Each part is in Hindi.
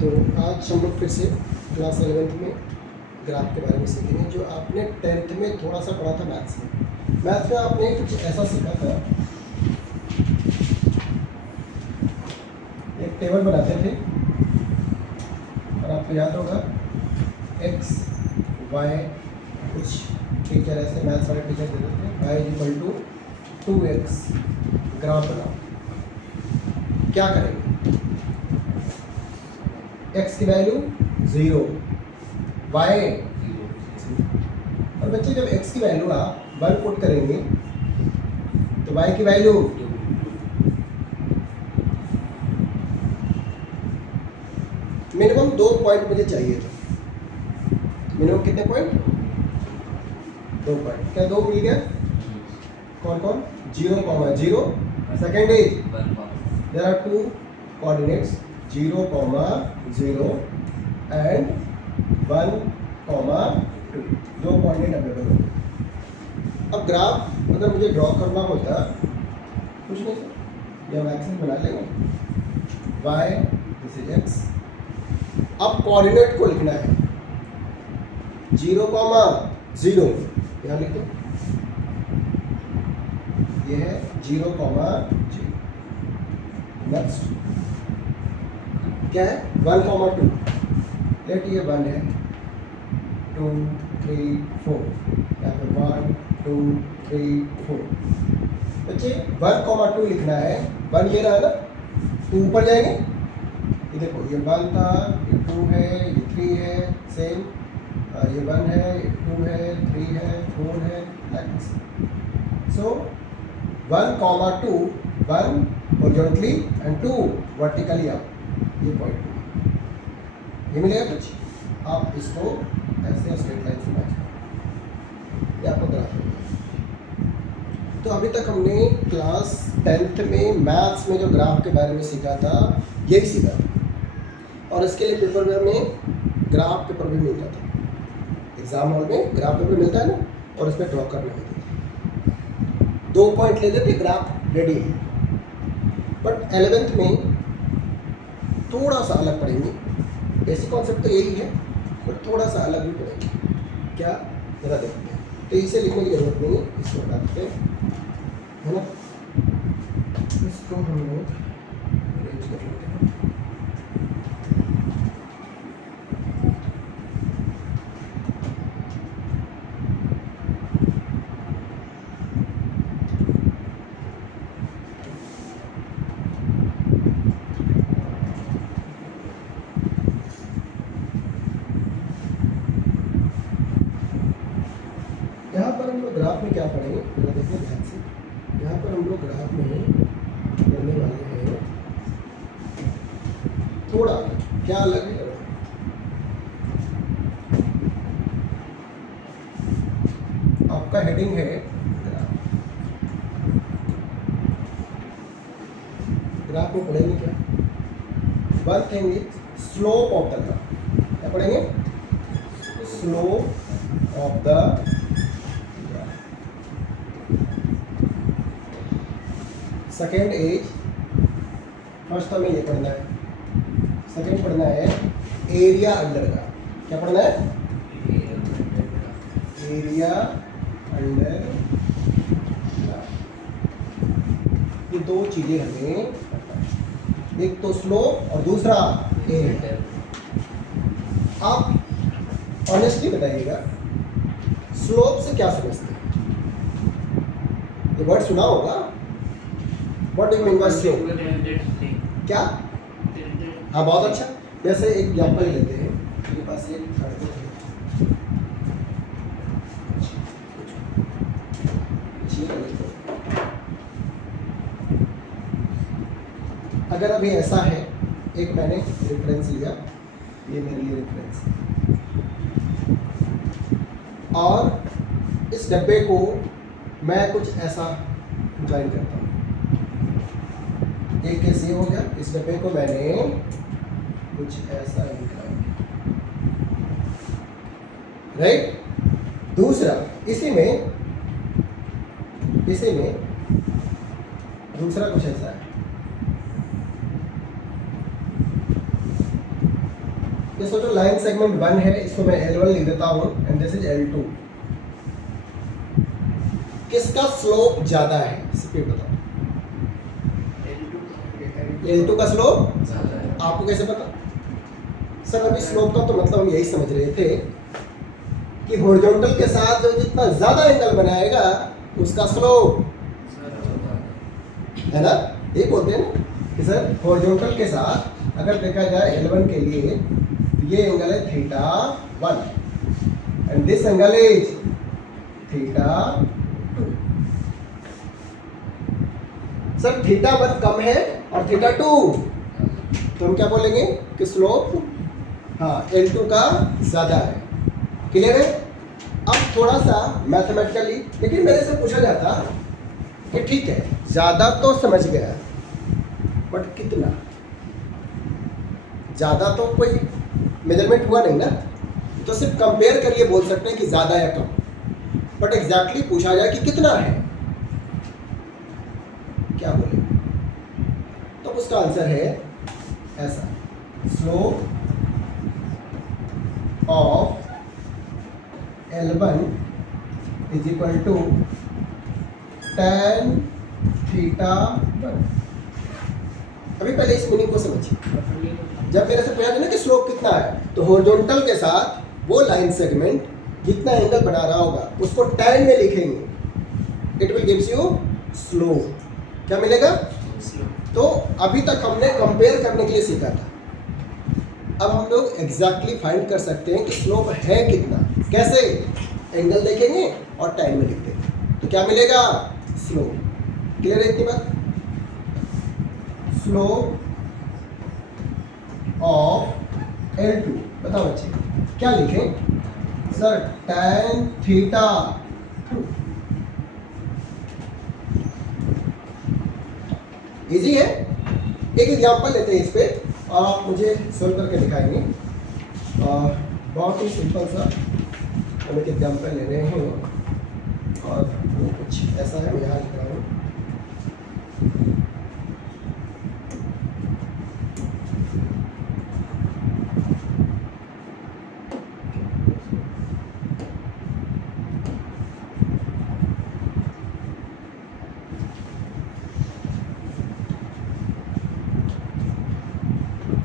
तो आज हम लोग फिर से क्लास 11th में ग्राफ के बारे में सीखेंगे जो आपने 10th में थोड़ा सा पढ़ा था मैथ्स में आपने कुछ ऐसा सीखा था, एक टेबल बनाते थे और आपको याद होगा एक्स वाई, कुछ टीचर ऐसे मैथ्स वाले टीचर देते थे Y equal to 2x, graph बनाओ। क्या करेंगे? x की वैल्यू 0, y, और बच्चे जब x की वैल्यू आप 1 पुट करेंगे तो y की वैल्यू मिनिमम 2 पॉइंट मुझे चाहिए था। मिनिमम कितने पॉइंट? 2 पॉइंट। क्या 2 मिल गया? कौन कौन? 0,0। Second is there are 2 coordinates 0,0 and 1,2, 2 coordinate available होंगे। अब ग्राफ अगर मुझे ड्रॉ करना होता, कुछ नहीं सर, या एक्सिस बना लेंगे, y दिस इज x। अब कोऑर्डिनेट को लिखना है 0,0, यहाँ लिख दो, ये है 0,0। नेक्स्ट क्या है? 1,2, लेट ये 1 है, 2 3 4, यहाँ पर 1 2 3 4। बच्चे 1,2 लिखना है। 1 ये रहा ना, तो ऊपर जाएंगे, ये देखो ये 1 था, ये 2 है, ये 3 है, सेम ये 1 है, ये 2 है, 3 है, 4 है, like this. So 1,2, 1 horizontally and 2 vertically up, ये पॉइंट ये मिलेगा कुछ। आप इसको ऐसे स्ट्रेट लाइन से मैच करें, ये आपको ग्राफ मिलेगा। तो अभी तक हमने क्लास 10th में मैथ्स में जो ग्राफ के बारे में सीखा था, यही सीखा था। और इसके लिए पेपर में हमें ग्राफ पेपर भी मिलता था, एग्जाम हॉल में ग्राफ पेपर मिलता है ना, और इसमें ड्रॉ करने होते थे। 2 पॉइंट ले देते, ग्राफ रेडी है। बट 11th में थोड़ा सा अलग पढ़ेंगे। बेसिक कॉन्सेप्ट तो यही है, बट थोड़ा सा अलग भी पढ़ेंगे। क्या? जरा देखते हैं। तो इसे लिखने की जरूरत नहीं है, इसको हटाते है ना, इसको हम लोग अरेंज कर लेते हैं। यहाँ पर हम लोग ग्राफ में क्या पढ़ेंगे, जरा देखिए ध्यान से। यहाँ पर हम लोग ग्राफ में करने वाले हैं थोड़ा क्या अलग है। आपका हेडिंग है ग्राफ। ग्राफ में पढ़ेंगे क्या? One thing is slope of the graph. क्या पढ़ेंगे? Slope of the, second as, first हमें ये पढ़ना है, सेकेंड पढ़ना है एरिया अंडर का। क्या पढ़ना है? Area under. ये 2 चीजें हमें पढ़ना है, एक तो स्लोप और दूसरा एरिया। आप ऑनेस्टली बताइएगा, स्लोप से क्या समझते हैं? ये वर्ड सुना होगा। What do you mean by slope? क्या? हाँ, बहुत अच्छा। जैसे एक एग्जाम्पल लेते हैं, मेरे पास एक अगर अभी ऐसा है, एक मैंने रेफरेंस लिया, ये मेरे लिए रेफरेंस, और इस डब्बे को मैं कुछ ऐसा ज्वाइन करता हूँ। एक केस ये हो गया, इस डब्बे को मैंने कुछ ऐसा इंक्लाइन किया, राइट। दूसरा इसी में दूसरा कुछ ऐसा है, ये सोचो लाइन सेगमेंट 1 है, इसको मैं L1 लिख देता हूँ एंड दिस इज L2। किसका स्लोप ज्यादा है स्पीड बताओ। L2 का स्लोप ज्यादा है। आपको कैसे पता? सर अभी स्लोप का तो मतलब हम यही समझ रहे थे कि हॉरिजॉन्टल के साथ जो जितना ज्यादा एंगल बनाएगा उसका स्लोप है ना, ये बोलते हैं ना कि सर हॉरिजॉन्टल के साथ अगर देखा जाए L1 के लिए तो ये एंगल है θ1 and this angle is θ2। Sir θ1 कम है और θ2 तो हम क्या बोलेंगे कि स्लोप हाँ L2 का ज्यादा है। क्लियर है? अब थोड़ा सा मैथमेटिकली, लेकिन मेरे से पूछा जाता कि ठीक है ज्यादा तो समझ गया बट कितना, ज्यादा तो कोई मेजरमेंट हुआ नहीं ना, तो सिर्फ कंपेयर करिए बोल सकते हैं कि ज्यादा या कम, बट एग्जैक्टली पूछा जाए कि कितना है, क्या बोलेंगे? तो उसका आंसर है ऐसा, slope of L1 is equal to tan θ1। अभी पहले इस मीनिंग को समझिए। जब मेरे से पूछा था ना कि स्लोप कितना है, तो हॉरिजॉन्टल के साथ वो लाइन सेगमेंट जितना एंगल बना रहा होगा उसको tan में लिखेंगे, it will gives you slope. क्या मिलेगा? तो अभी तक हमने कंपेयर करने के लिए सीखा था, अब हम लोग एग्जैक्टली फाइंड कर सकते हैं कि स्लोप है कितना। कैसे? एंगल देखेंगे और टाइम में लिख देंगे, तो क्या मिलेगा? स्लोप। क्लियर है इतनी बात? स्लोप ऑफ L2 बताओ बच्चे क्या लिखें? Sir tan θ2। इजी है। एक एग्जांपल लेते हैं इस पे और आप मुझे सोल्व करके दिखाएंगे। बहुत ही सिंपल सा हम एक एग्जांपल ले रहे हैं और वो कुछ ऐसा है, मैं यहाँ लिख रहा हूँ।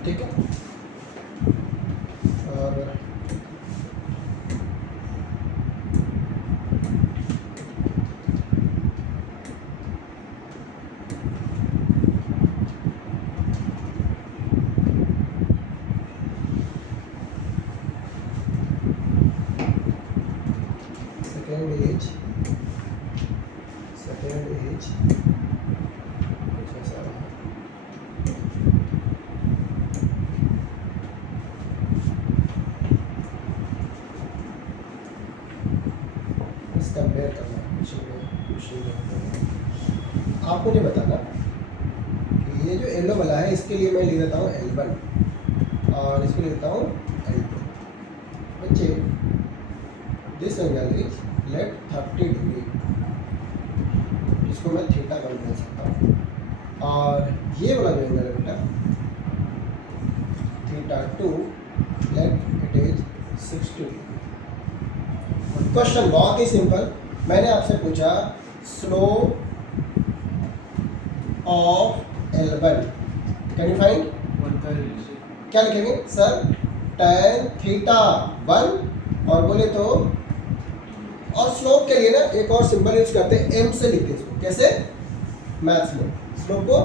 ठीक है, और सेकेंड एज कुछ ऐसा है। कंपेयर करना आप मुझे बताना कि ये जो येलो वाला है इसके लिए मैं लिख देता हूँ L1 और इसको लिख देता हूँ L2। बच्चे this angle is let 30 degree, इसको मैं θ1 बोल सकता हूँ, और ये वाला जो एंगल है बेटा θ2 let it is 60 degree. Question बहुत ही सिंपल, मैंने आपसे पूछा slope of L1 can you find? क्या लिखेंगे सर? tan θ1 और बोले तो, और स्लोप के लिए ना एक और सिंबल यूज करते हैं, m से लिखते हैं इसको। कैसे? मैथ्स में स्लोप को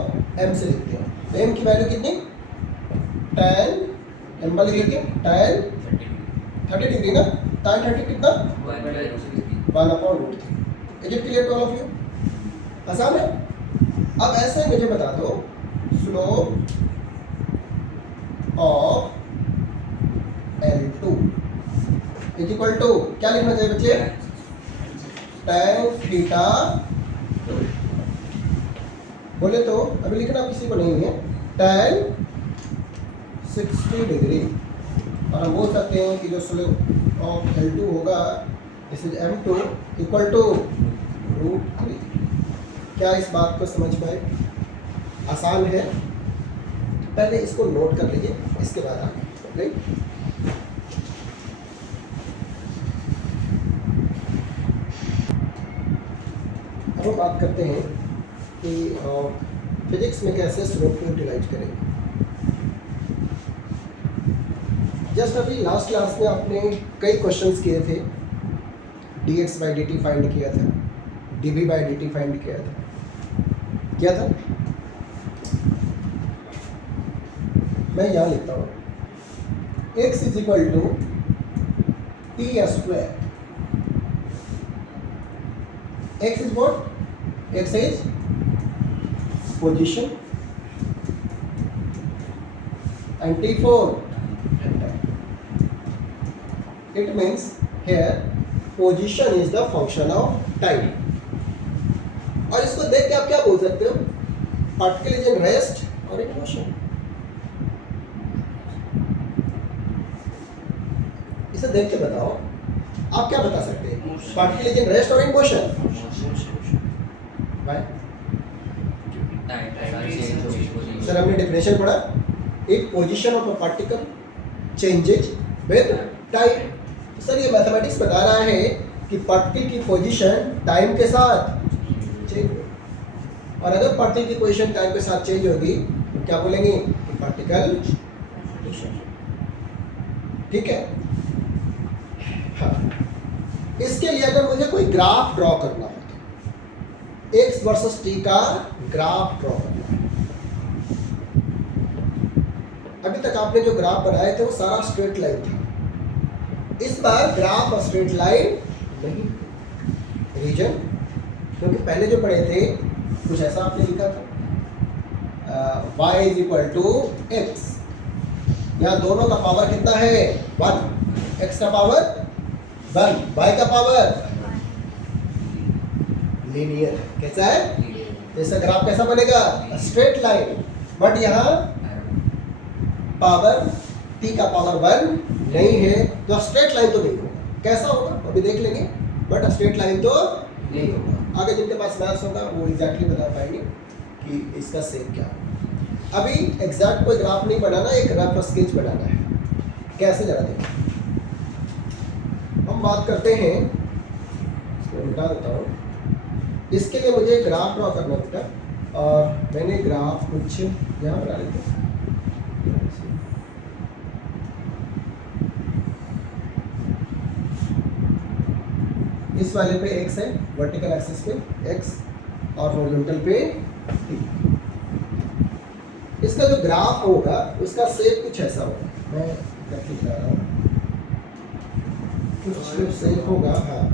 m से लिखते हैं, तो m की वैल्यू कितनी? tan m वाली लिखिए tan 30 डिग्री ना, tan 30 कितना? 1/√3। Is it clear to all of you? आसान है। अब ऐसे मुझे बता दो slope of L2 is equal to, क्या लिखना चाहिए बच्चे? tan θ2 बोले तो अभी लिखना किसी को नहीं है, tan 60 डिग्री, और हम बोल सकते हैं कि जो स्लोप ऑफ L2 होगा this is m2 equal to √3। क्या इस बात को समझ पाए? आसान है। पहले इसको नोट कर लीजिए, इसके बाद आगे राइट। अब हम बात करते हैं कि फिजिक्स में कैसे स्लोप को यूटिलाइज करेंगे। जस्ट अभी लास्ट क्लास में आपने कई क्वेश्चंस किए थे, dx बाई dt फाइंड किया था, dv बाई dt फाइंड किया था। मैं यहाँ लिखता हूँ x is equal to t square. x is what? x is position and t for it means here position is the function of time। और इसको देख के आप क्या बोल सकते हो? particle is in rest or in motion। इसे देख के बताओ, आप क्या बता सकते हैं? particle is in rest or in motion? Why? Sir हमने डेफिनेशन पढ़ा, एक position of a particle changes with time. Sir ये मैथमेटिक्स बता रहा है कि पार्टिकल की पोजीशन टाइम के साथ चेंज होगी, और अगर पार्टिकल की पोजीशन टाइम के साथ चेंज होगी तो क्या बोलेंगे कि पार्टिकल पोजीशन। ठीक है। हाँ, इसके लिए अगर मुझे कोई ग्राफ ड्रॉ करना हो तो x वर्सेस t का ग्राफ ड्रॉ करना है। अभी तक आपने जो ग्राफ बनाए थे वो सारा स्ट्रेट लाइन था, इस बार ग्राफ और स्ट्रेट लाइन नहीं। रीजन, क्योंकि पहले जो पढ़े थे कुछ ऐसा आपने लिखा था y is equal to x, यहाँ दोनों का पावर कितना है? 1, x का पावर 1, y का पावर लीनियर है। कैसा है? जैसा ग्राफ कैसा बनेगा? स्ट्रेट लाइन, बट यहाँ पावर t का पावर 1 नहीं है तो स्ट्रेट लाइन तो नहीं होगा। कैसा होगा अभी देख लेंगे, बट स्ट्रेट लाइन तो नहीं होगा। आगे जिनके पास मैथ्स होगा वो एग्जैक्टली बता पाएंगे कि इसका सेम क्या है। अभी एग्जैक्ट कोई ग्राफ नहीं बनाना, एक रफ स्केच बनाना है। कैसे जरा देखो, हम बात करते हैं, इसको मिटा देता हूँ। इसके लिए मुझे ग्राफ ड्रॉ करना बेटा, और मैंने ग्राफ कुछ यहाँ बना लेते हैं। इस वाले पे x है, वर्टिकल एक्सिस पे x और हॉरिजॉन्टल पे t। इसका जो ग्राफ होगा उसका शेप कुछ ऐसा होगा, मैं करके दिखा रहा हूँ। कुछ शेप होगा, हाँ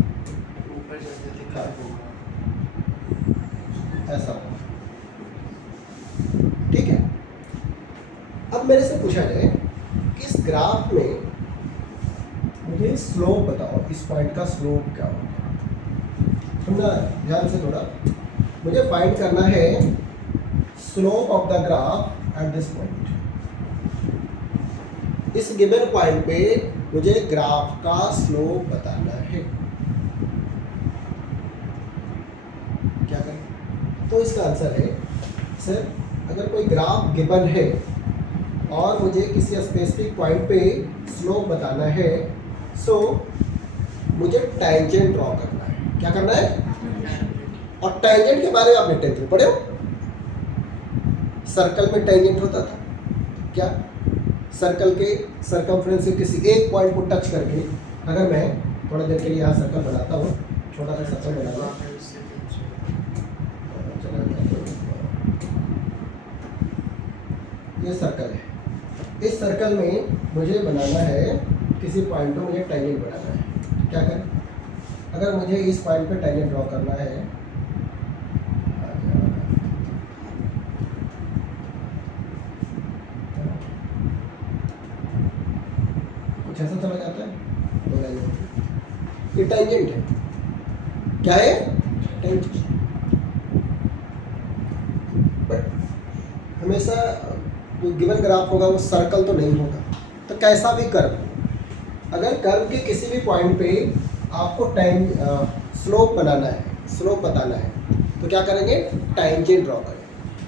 ऐसा होगा। ठीक है। अब मेरे से पूछा जाए कि इस ग्राफ में मुझे स्लोप बताओ, इस पॉइंट का स्लोप क्या होगा। सुनना ध्यान से थोड़ा, मुझे फाइंड करना है slope of the graph at this point. इस गिवन पॉइंट पे मुझे ग्राफ का स्लोप बताना है। क्या करें? तो इसका आंसर है सर, अगर कोई ग्राफ गिवन है और मुझे किसी स्पेसिफिक पॉइंट पे स्लोप बताना है, सो मुझे टैंजेंट ड्रॉ करना है। क्या करना है? और टैंजेंट के बारे में आपने 10th में पढ़े हो, सर्कल में टैंजेंट होता था क्या? सर्कल के सर्कमफ्रेंस से किसी एक पॉइंट को टच करके, अगर मैं थोड़ा देर के लिए यहाँ सर्कल बनाता हूँ, छोटा सा सर्कल बनाना, ये सर्कल है। इस सर्कल में मुझे बनाना है, किसी पॉइंट पे मुझे टैंजेंट बनाना है। क्या करें? अगर मुझे इस पॉइंट पे टैंजेंट ड्रॉ करना है, कुछ ऐसा चला जाता है, ये टैंजेंट है। क्या है? टैंजेंट। बट हमेशा जो गिवन ग्राफ होगा वो सर्कल तो नहीं होगा, तो कैसा भी कर्व, अगर कर्व के किसी भी पॉइंट पे आपको स्लोप बनाना है, स्लोप बताना है, तो क्या करेंगे? टैंजेंट ड्रॉ करें।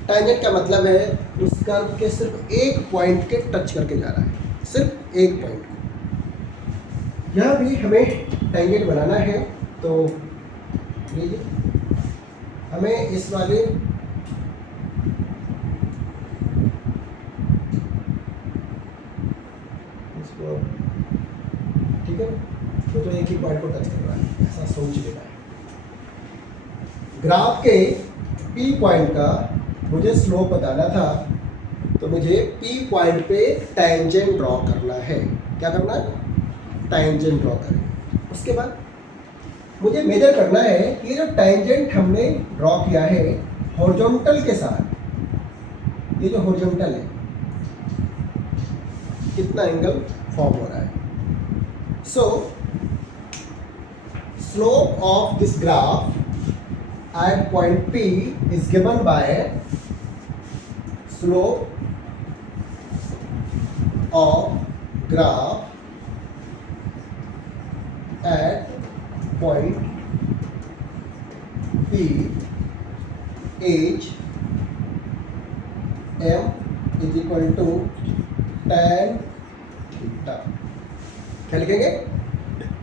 टेंजेंट का मतलब है उस कर्व के सिर्फ एक पॉइंट के टच करके जा रहा है, सिर्फ एक पॉइंट को। यहाँ भी हमें टेंजेंट बनाना है, तो लीजिए हमें इस वाले इसको, ठीक है, तो एक ही पॉइंट को टच कर रहा है, ऐसा सोच लेना है। ग्राफ के P पॉइंट का मुझे स्लोप बताना था, तो मुझे P पॉइंट पे टेंजेंट ड्रॉ करना है। क्या करना है? टेंजेंट ड्रॉ करेंगे। उसके बाद मुझे मेजर करना है कि ये जो टेंजेंट हमने ड्रॉ किया है हॉरिजॉन्टल के साथ, ये जो हॉरिजॉन्टल है कितना एंगल फॉर्म हो रहा है। सो slope of this graph at point P is given by slope of graph at point P is m is equal to tan theta। क्या लिखेंगे?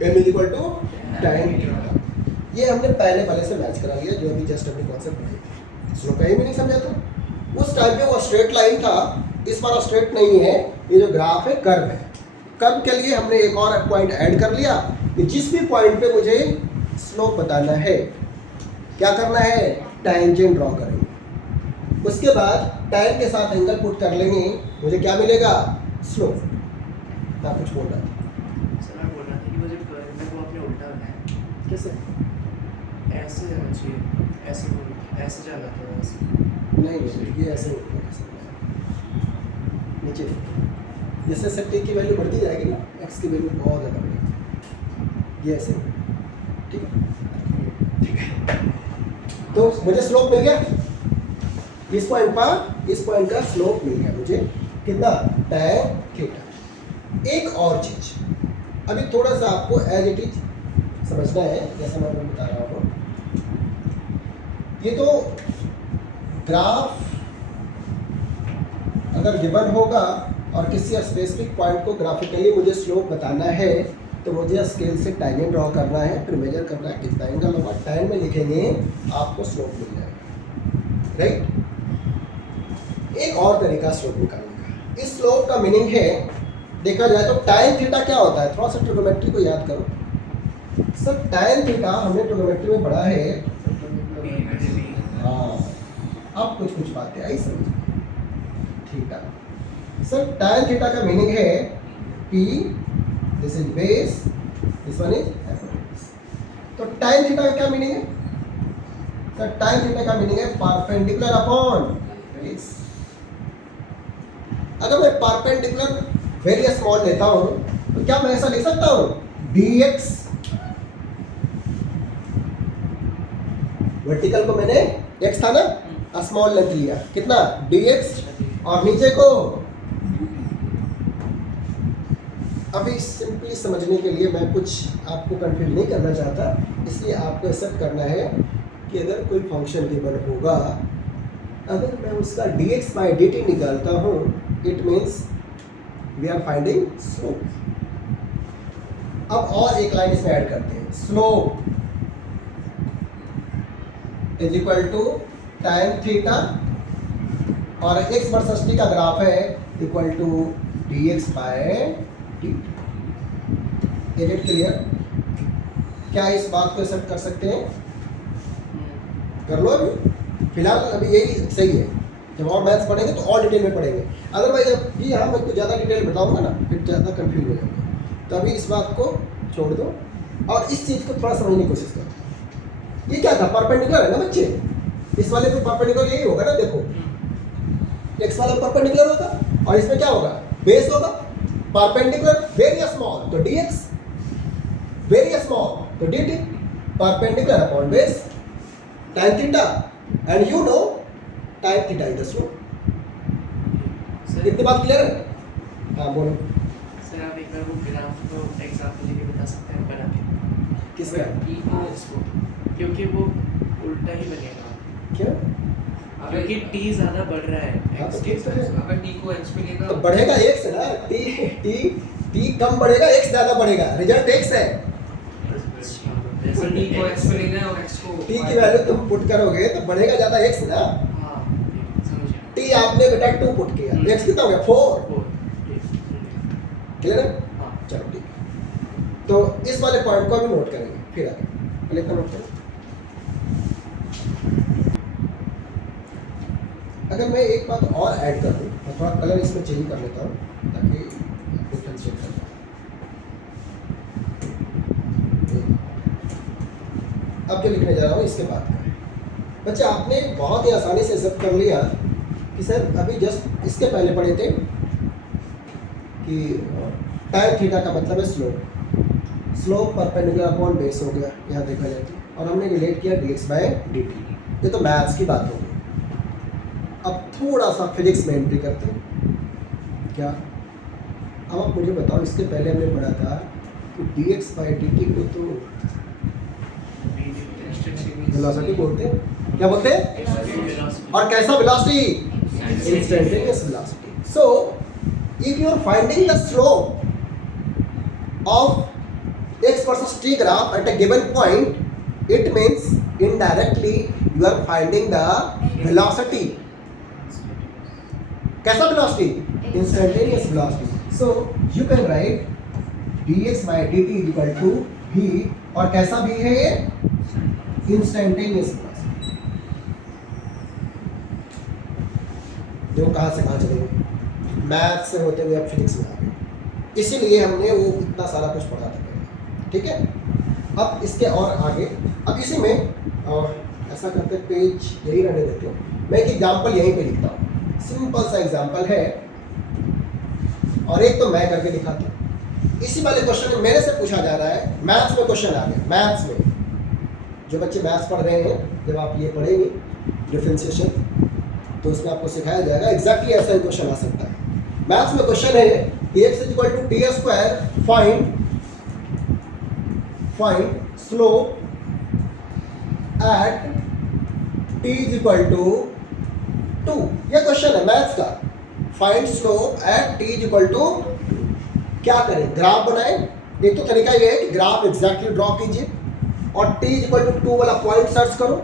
m is equal to tan theta। ये हमने पहले वाले से मैच करा लिया, जो अभी जस्ट अपने कॉन्सेप्ट पढ़े। स्लोप कहीं भी नहीं समझा था, उस टाइम पे वो स्ट्रेट लाइन था, इस बार स्ट्रेट नहीं है, ये जो ग्राफ है कर्व है। कर्व के लिए हमने एक और पॉइंट ऐड कर लिया कि जिस भी पॉइंट पे मुझे स्लोप बताना है, क्या करना है? टेंजेंट ड्रॉ करेंगे। उसके बाद tan के साथ एंगल पुट कर लेंगे, मुझे क्या मिलेगा? स्लोप। क्या कुछ बोल रहा था? सर मैं बोल रहा था कि वो जो कर्व है वो आपने उल्टा बनाया है। कैसे? ऐसे जाना चाहिए, ऐसे जाना था ऐसे। नहीं, ये ऐसे नीचे जैसे से टी की वैल्यू बढ़ती जाएगी ना, एक्स की वैल्यू बहुत ज़्यादा बढ़ेगी, ये ऐसे, ठीक है। तो मुझे स्लोप मिल गया इस पॉइंट पर, इस पॉइंट का स्लोप मिल गया मुझे कितना? tan theta. एक और चीज अभी थोड़ा सा आपको एज इट इज समझना है, जैसा मैं आपको बता रहा हूँ। ये तो ग्राफ अगर गिवन होगा और किसी स्पेसिफिक पॉइंट को ग्राफिकली मुझे स्लोप बताना है, तो मुझे स्केल से टेंजेंट ड्रॉ करना है, फिर मेजर करना है कितना एंगल होगा, tan में लिखेंगे, आपको स्लोप मिल जाएगा, राइट। एक और तरीका स्लोप निकालने का, इस स्लोप का मीनिंग है, देखा जाए तो tan थीटा क्या होता है? थोड़ा सा ट्रिग्नोमेट्री को याद करो सर। tan थीटा हमने ट्रिग्नोमेट्री में पढ़ा है। हाँ, अब कुछ बातें आई समझ। थीटा सर, tan थीटा का मीनिंग है P, this is base, this one is hypotenuse. तो tan थीटा का क्या मीनिंग है सर? tan थीटा का मीनिंग है परपेंडिकुलर अपॉन बेस। अगर मैं परपेंडिकुलर वेरी स्मॉल लेता हूं तो क्या मैं ऐसा लिख सकता हूं? dx, वर्टिकल को मैंने x था ना, स्मॉल लेंथ लिया, कितना? dx, और नीचे को, अभी सिंपली समझने के लिए मैं कुछ आपको कंफ्यूज नहीं करना चाहता, इसलिए आपको एक्सेप्ट करना है कि अगर कोई फंक्शन गिवन होगा, अगर मैं उसका dx by dt निकालता हूँ, it means we are finding slope. अब और एक लाइन इसमें ऐड करते हैं, slope is equal to tan theta, और x वर्सेस t का ग्राफ है equal to dx by dt। Is it clear? क्या इस बात को एक्सेप्ट कर सकते हैं? कर लो अभी, फिलहाल अभी यही सही है। जब और मैथ्स पढ़ेंगे तो और डिटेल में पढ़ेंगे, अदरवाइज अब भी यहाँ मैं कुछ ज़्यादा डिटेल बताऊंगा ना, फिर ज़्यादा कंफ्यूज हो जाएंगे। तो अभी इस बात को छोड़ दो और इस चीज़ को थोड़ा समझने की कोशिश करो। ये क्या था? परपेंडिकुलर है ना बच्चे, इस वाले पे परपेंडिकुलर यही होगा ना, देखो एक्स वाला परपेंडिकुलर होगा और इसमें क्या होगा? बेस होगा। परपेंडिकुलर वेरी स्मॉल तो dx, वेरी स्मॉल तो dt, perpendicular upon base tan theta, and you know tan theta is the slope. इतनी बात क्लियर है? हाँ बोलो सर। आप एक बार वो ग्राफ को एग्जांपल लेके बता सकते हैं बना के? किसका? इसको, क्योंकि वो उल्टा ही बनेगा। क्या? क्योंकि टी ज्यादा बढ़ रहा है हाँ, तो x ठीक तो है। अगर टी को x पे लेगा तो बढ़ेगा x ना, टी कम बढ़ेगा, x ज्यादा बढ़ेगा, रिजल्ट x है। तो टी को x पे लेना है और x को टी की वैल्यू तुम पुट करोगे तो बढ़ेगा ज्यादा x ना। हाँ समझ टी आपने बेटा 2 पुट किया, x कितना हो गया 4। क्लियर है? हाँ चलो ठीक है। तो इस वाले पॉइंट को भी नोट करेंगे, फिर आगे पहले इतना नोट करें। अगर मैं एक बात और ऐड कर दूं, मैं थोड़ा कलर इसमें चेंज कर लेता हूँ ताकि डिफ्रेंशिएट कर पाऊँ। अब जो लिखने जा रहा हूँ इसके बाद का बच्चे, आपने बहुत ही आसानी से सब कर लिया कि सर अभी जस्ट इसके पहले पढ़े थे कि tan थीटा का मतलब है slope, slope perpendicular upon base हो गया, यहाँ देखा जाए तो, और हमने रिलेट किया dx बाय dt। ये तो मैथ्स की बात होगी। अब थोड़ा सा फिजिक्स में एंट्री करते हैं क्या। अब आप मुझे बताओ, इसके पहले हमने पढ़ा था कि dx बाय dt को तो वेलोसिटी बोलते हैं, क्या बोलते हैं, और कैसा velocity, instantaneous velocity. So if you are finding the slope of x versus t graph at a given point, it means indirectly you are finding the velocity. कैसा velocity, instantaneous velocity. So you can write dx by dt is equal to v, और कैसा v है ये, instantaneous velocity। जो कहाँ से कहाँ चलेंगे, मैथ से होते हुए अब फिजिक्स में आ गए, इसीलिए हमने वो इतना सारा कुछ पढ़ा था पहले। ठीक है, अब इसके और आगे, अब इसी में ऐसा करते पेज यही रहने देते हो, मैं एक एग्जांपल यहीं पे लिखता हूँ, सिंपल सा एग्जांपल है, और एक तो मैं करके दिखाता हूँ। इसी वाले क्वेश्चन में मेरे से पूछा जा रहा है, मैथ्स में क्वेश्चन आ गया। मैथ्स में जो बच्चे मैथ्स पढ़ रहे हैं, जब आप ये पढ़ेंगे डिफरेंशिएशन, तो उसमें आपको सिखाया जाएगा एग्जैक्टली ऐसा ही क्वेश्चन आ सकता है। मैथ्स में क्वेश्चन है x is equal to T square, find slope at t is equal to 2। यह क्वेश्चन है मैथ्स का, find slope at t is equal to, क्या करें, ग्राफ बनाएं। एक तो तरीका ये है कि ग्राफ एग्जैक्टली ड्रॉ कीजिए और t इज इक्वल टू 2 वाला पॉइंट सर्च करो,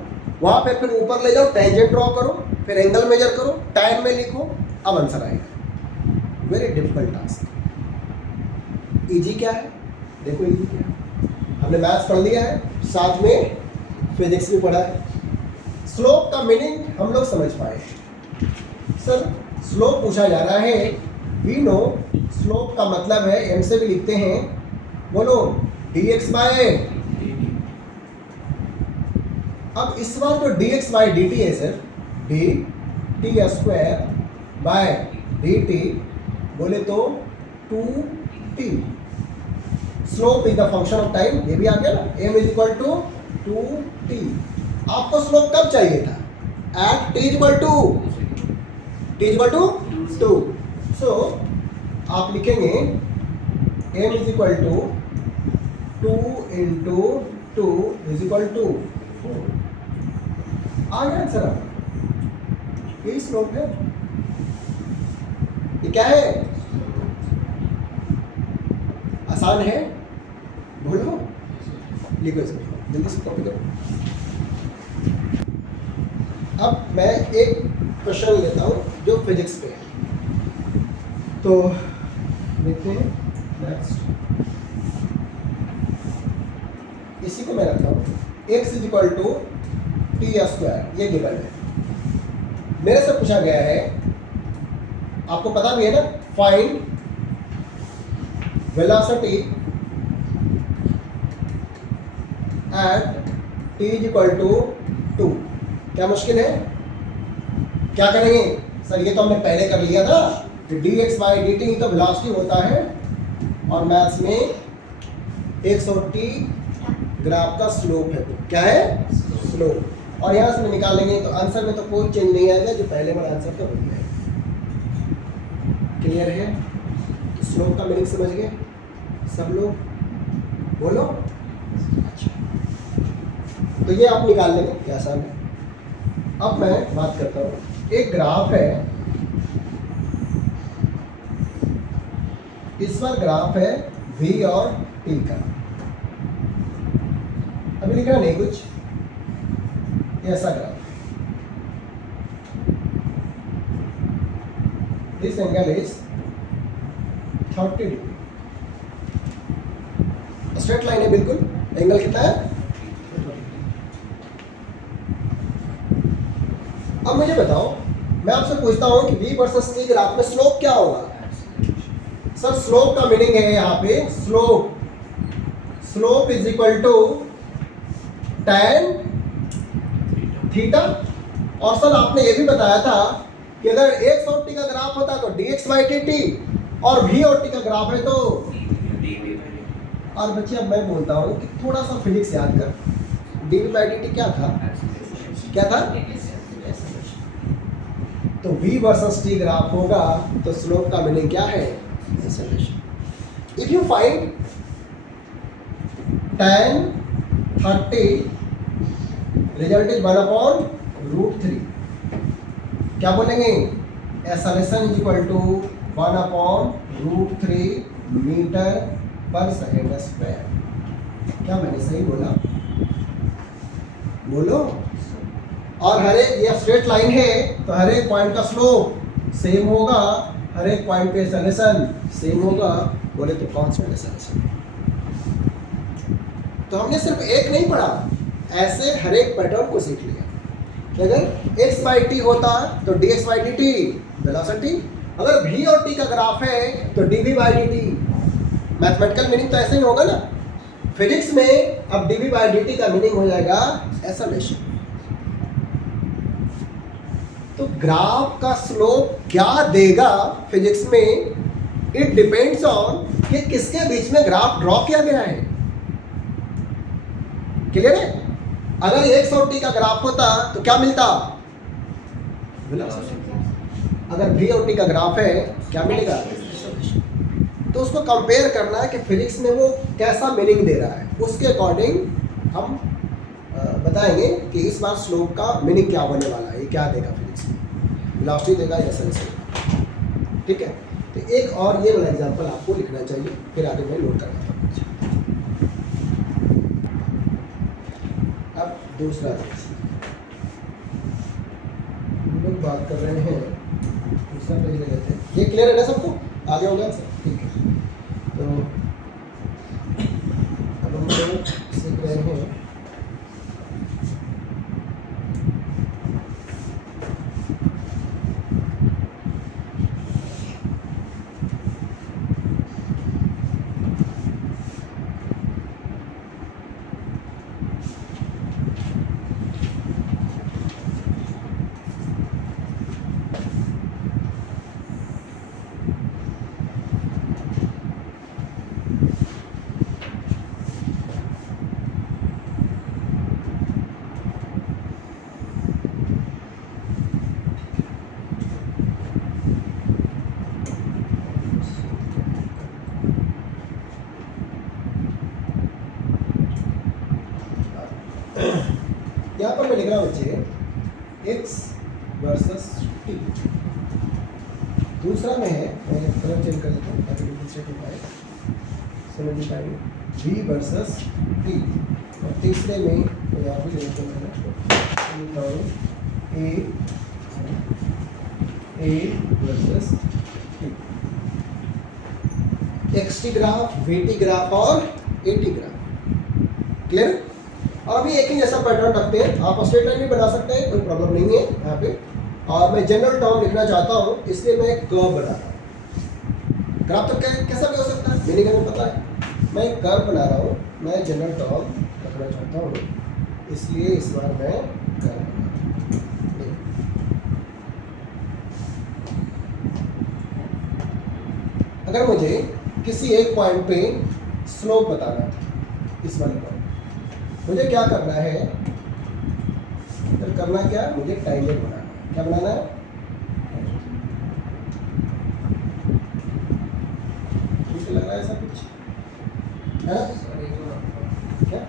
वहां पे फिर ऊपर ले जाओ, टेंजेंट ड्रॉ करो, फिर एंगल मेजर करो, टाइम में लिखो, अब आंसर आएगा। Very difficult task. इजी क्या है, देखो इजी क्या है, हमने मैथ्स पढ़ लिया है, साथ में फिजिक्स भी पढ़ा है। स्लोप का मीनिंग हम लोग समझ पाए। सर स्लोप पूछा जा रहा है, वी नो स्लोप का मतलब है, एम से भी लिखते हैं, बोलो dx बाय। अब इस बार जो dx बाय dt है sir, dt square by dt, बोले तो 2t। Slope is the function of time, ये भी आ गया ना, m is equal to 2t। आपको स्लोप कब चाहिए था, at t equal to, t equal to 2। So आप लिखेंगे m is equal to 2 into 2 is equal to 4। आ गया आंसर आपका, यही स्लोप है। ये क्या है, आसान है, बोलो, लिखो इसको जल्दी से, कॉपी करो। अब मैं एक क्वेश्चन लेता हूँ जो फिजिक्स पे है, तो देखते हैं नेक्स्ट। इसी को मैं रखता हूँ, x is equal to T square, ये गिवन है, मेरे से पूछा गया है, आपको पता भी है ना, find velocity at t is equal to 2। क्या मुश्किल है, क्या करेंगे सर, ये तो हमने पहले कर लिया था कि dx बाई dt तो वेलोसिटी होता है, और मैथ्स में x और t ग्राफ का स्लोप है, क्या है, स्लोप, और यहाँ से निकालेंगे तो आंसर में तो कोई चेंज नहीं आएगा, जो पहले वाला आंसर था वही है। क्लियर है, तो स्लोप का मीनिंग समझ गए सब लोग, बोलो। अच्छा, तो ये आप निकाल लेंगे, क्या आसान है। अब मैं बात करता हूँ, एक ग्राफ है, इस पर ग्राफ है v और t का। अभी लिखना नहीं कुछ, ऐसा graph, this angle is 30 degree, straight line है बिल्कुल, एंगल कितना है? अब मुझे बताओ, मैं आपसे पूछता हूं कि v वर्सेस t ग्राफ में स्लोप क्या होगा? सर स्लोप का मीनिंग है यहाँ पे slope is equal to tan theta. और सर आपने ये भी बताया था कि अगर x और t का ग्राफ होता तो dx बाई dt, और v और t का ग्राफ है तो। और बच्चे अब मैं बोलता हूँ कि थोड़ा सा फिजिक्स याद कर, dv बाई dt क्या था? क्या था? तो v वर्सेस t ग्राफ होगा तो स्लोप का मीनिंग क्या है? If you find tan 30, result is 1/√3, क्या बोलेंगे? Acceleration is equal to 1/√3 metre per second square. क्या मैंने सही बोला? बोलो। और हर एक, ये स्ट्रेट लाइन है तो हर एक पॉइंट का स्लोप सेम होगा, हर एक पॉइंट पे एक्सेलरेशन सेम होगा। बोले तो कांस्टेंट एक्सेलरेशन। तो हमने सिर्फ एक नहीं पढ़ा, ऐसे हर एक पैटर्न को सीख लिया कि अगर x बाई टी होता तो dx बाई dt वेलोसिटी, अगर v और t का ग्राफ है तो dv by dt। Mathematical meaning तो ऐसे ही होगा ना। फिजिक्स में अब dv बाई dt का मीनिंग हो जाएगा एक्सेलरेशन। तो ग्राफ का स्लोप क्या देगा फिजिक्स में, इट डिपेंड्स ऑन कि किसके बीच में ग्राफ ड्रॉ किया गया है। क्लियर है? अगर x और t का ग्राफ होता तो क्या मिलता? अगर v और t का ग्राफ है क्या मिलेगा? तो उसको कंपेयर करना है कि फिजिक्स में वो कैसा मीनिंग दे रहा है, उसके अकॉर्डिंग हम बताएंगे कि इस बार स्लोप का मीनिंग क्या होने वाला है, ये क्या देगा फिजिक्स में, वेलोसिटी देगा या एक्सेलरेशन। ठीक है, तो एक और ये वाला एग्जांपल आपको लिखना चाहिए, फिर आगे मैं नोट करना था। अब दूसरा केस हम लोग बात कर रहे हैं, दूसरा पेज ले लेते हैं। ये क्लियर है ना सबको? आगे होगा सर? ठीक है, तो अब हम लोग सीख रहे हैं यहाँ पर मैं लिख रहा हूँ बच्चे x वर्सेस t। दूसरा में है, मैं कलर चेंज कर देता हूँ ताकि दूसरे को पाए समझ पाएंगे, v वर्सेस t। और तीसरे में तो यहाँ भी लिखता हूँ a versus t, xt graph, vt graph और at ग्राफ। क्लियर? और अभी एक ही जैसा पैटर्न रखते हैं, आप स्ट्रेट लाइन भी बना सकते हैं, कोई प्रॉब्लम नहीं है यहाँ पे। और मैं जनरल टर्म लिखना चाहता हूँ, इसलिए मैं एक कर्व बना रहा हूँ। ग्राफ तो कैसा भी हो सकता है, मीनिंग हमें पता है। मैं एक कर्व बना रहा हूँ, मैं जनरल टर्म रखना चाहता हूँ, इसलिए इस बार मैं कर्व बना रहा हूँ। अगर मुझे किसी एक पॉइंट पे स्लोप बताना था, इस वाले पॉइंट, मुझे क्या करना है? फिर करना क्या? मुझे टाइमर बनाना है। क्या बनाना है? ठीक लग रहा है ऐसा कुछ है ना? क्या?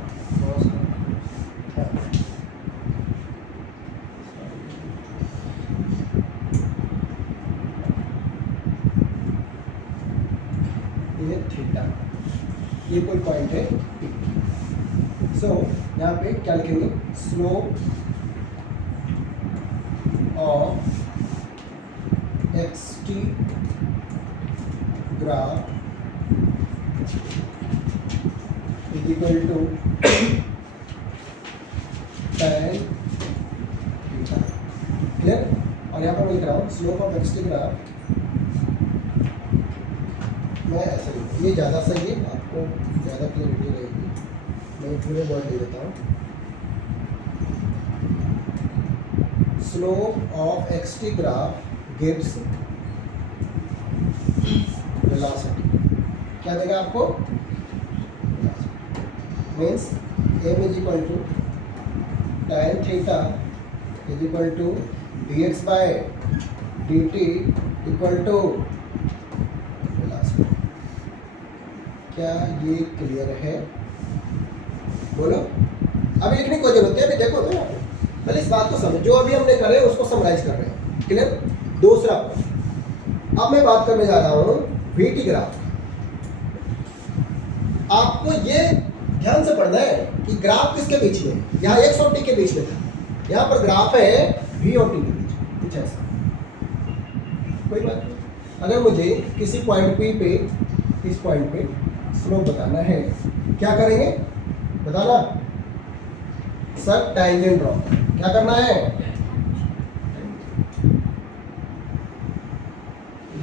ये थीटा, ये कोई पॉइंट है P। सो यहाँ पे क्या लिखेंगे, slope of xt graph is equal to tan theta. Clear? और यहाँ पर मैं लिख रहा हूँ स्लोप ऑफ xt ग्राफ, मैं ऐसे लिखूँ, ये ज़्यादा सही है, आपको ज़्यादा क्लियरिटी रहेगी। मैं पूरे वर्ड दे देता हूँ, slope of xt graph gives velocity. क्या देगा आपको? Means m is equal to tan theta is equal to dx by dt equal to velocity. क्या ये क्लियर है? बोलो। अभी लिखने की कोई जरूरत है, अभी देखो तो यहाँ पे पहले इस बात को समझो, जो अभी हमने करे उसको समराइज कर रहे हैं। क्लियर? दूसरा, अब मैं बात करने जा रहा हूँ VT ग्राफ। आपको ये ध्यान से पढ़ना है कि ग्राफ किसके बीच में है। यहाँ x और t के बीच में था, यहाँ पर ग्राफ है v और t के बीच में, कुछ ऐसा। कोई बात नहीं। अगर मुझे किसी पॉइंट P पे, इस पॉइंट पे स्लोप बताना है, क्या करेंगे बताना? Sir tangent draw. क्या करना है?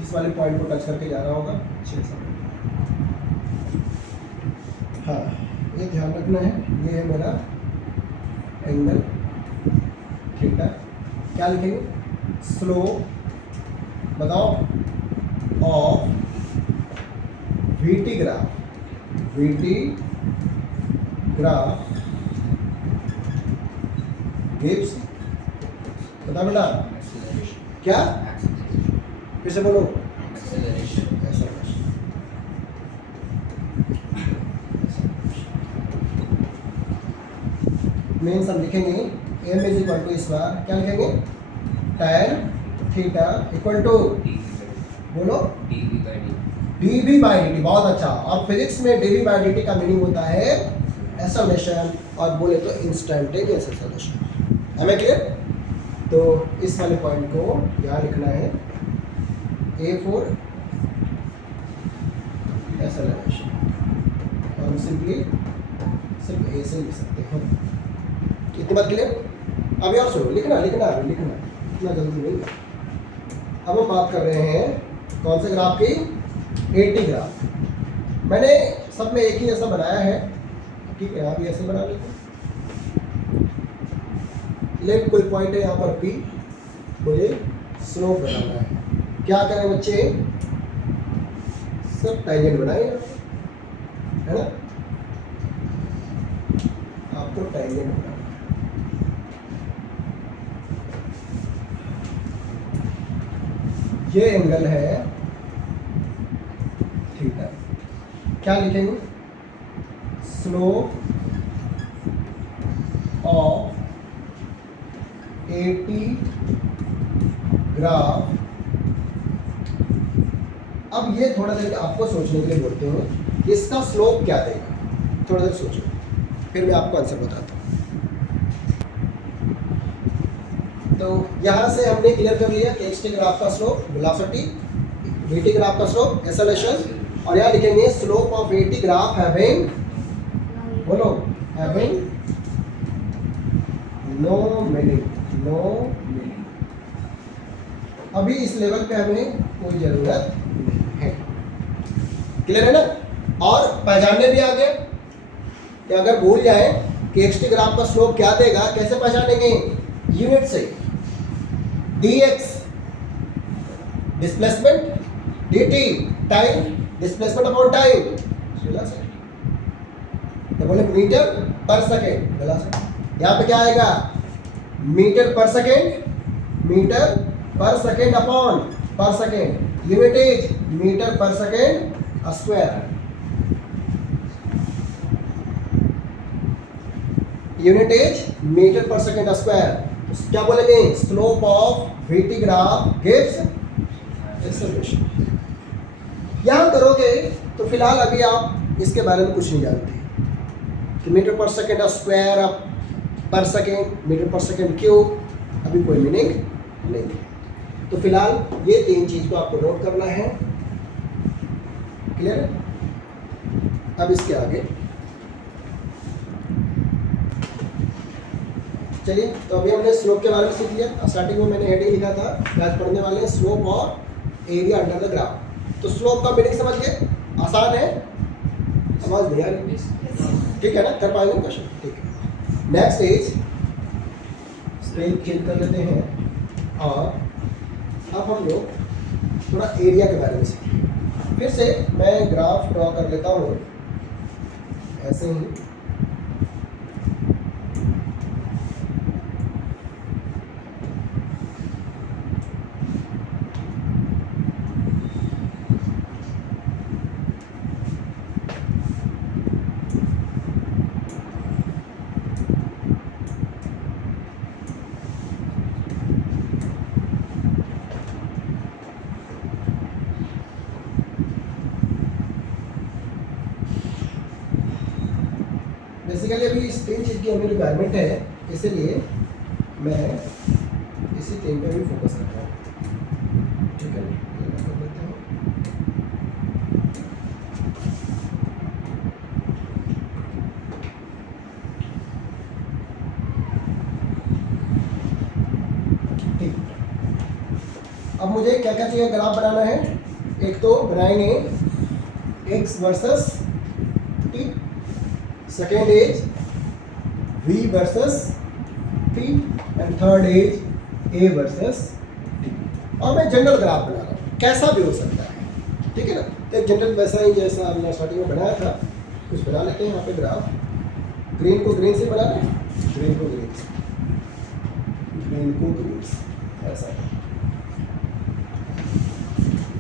इस वाले पॉइंट को टच करके जा रहा होगा 6-7। हाँ, ये ध्यान रखना है, ये है मेरा एंगल थीटा। क्या लिखेंगे? स्लोप बताओ of VT graph, VT graph gives, बता बेटा क्या? फिर से बोलो। ऐसा मीन्स हम लिखेंगे m इज इक्वल टू, इस बार क्या लिखेंगे? tan थीटा इक्वल टू, बोलो, dv बाई dt। बहुत अच्छा। और फिजिक्स में dv बाई dt का मीनिंग होता है एक्सेलरेशन, और बोले तो इंस्टेंटेनियस एक्सेलरेशन। हमें क्लियर? तो इस वाले पॉइंट को यहाँ लिखना है A फॉर एक्सेलरेशन, और हम सिंपली सिर्फ A से लिख सकते हैं। इतनी बात क्लियर? अभी और सुनो, लिखना लिखना अभी लिखना, इतना जल्दी नहीं। अब हम बात कर रहे हैं कौन से ग्राफ की? AT graph. मैंने सब में एक ही ऐसा बनाया है, ठीक है? आप ऐसे बना लेते। लेट कोई पॉइंट है यहाँ पर P, मुझे स्लोप बनाना है। क्या करें बच्चे? सब टैंजेंट बनाए है ना? आपको टैंजेंट बनाना, ये एंगल है थीटा। क्या लिखेंगे? Slope of AT graph. अब ये थोड़ा देर आपको सोचने के लिए बोलते हैं, इसका स्लोप क्या देगा? थोड़ा देर सोचो, फिर मैं आपको आंसर बताता हूँ। तो यहाँ से हमने क्लियर कर लिया कि xt ग्राफ का स्लोप वेलोसिटी, vt ग्राफ का स्लोप एक्सेलरेशन, और यहाँ लिखेंगे slope of AT graph having, बोलो, having no meaning, no meaning. अभी इस लेवल पे हमें कोई जरूरत नहीं है। क्लियर है ना? और पहचानने भी आ गए कि अगर भूल जाए कि xt ग्राफ का स्लोप क्या देगा, कैसे पहचानेंगे? यूनिट से। dx displacement, dt time, displacement upon time, velocity. तो बोले मीटर पर सेकेंड वेलोसिटी। यहाँ पे क्या आएगा? Metre per second, metre per second upon per second, unit is metre per second square. Unit is metre per second square. क्या बोलेंगे? Slope of VT graph gives acceleration. यहां करोगे तो फिलहाल अभी आप इसके बारे में कुछ नहीं जानते कि मीटर पर सेकेंड स्क्वायर पर second, metre per second cube, अभी कोई मीनिंग नहीं है। तो फिलहाल ये 3 चीज़ को आपको नोट करना है। क्लियर है? अब इसके आगे चलिए, तो अभी हमने स्लोप के बारे में सीख लिया। स्टार्टिंग में मैंने हेडिंग लिखा था, आज पढ़ने वाले हैं स्लोप और एरिया अंडर द ग्राफ। तो स्लोप का मीनिंग समझ गए? आसान है, समझ नहीं आ रही? ठीक है ना, कर पाएंगे क्वेश्चन? ठीक है। नेक्स्ट इज पेज चेंज कर लेते हैं और अब हम लोग थोड़ा एरिया के बारे में सीखें। फिर से मैं ग्राफ ड्रॉ कर लेता हूँ ऐसे ही। बेसिकली अभी इस 3 चीज़ की हमें रिक्वायरमेंट है, इसीलिए मैं इसी 3 पे भी फोकस कर रहा हूँ। ठीक है, ये मैं कर लेता हूँ। ठीक, अब मुझे क्या क्या चाहिए? ग्राफ बनाना है। एक तो बनाएंगे x versus t, second is v versus t and third is a versus t। और मैं जनरल ग्राफ बना रहा हूँ, कैसा भी हो सकता है। ठीक है ना, तो एक जनरल वैसा ही जैसा हमने स्टार्टिंग में बनाया था कुछ बना लेते हैं। यहाँ पे ग्राफ ग्रीन को ग्रीन से बना लें, ग्रीन को ग्रीन से, ग्रीन को ग्रीन से, ऐसा है।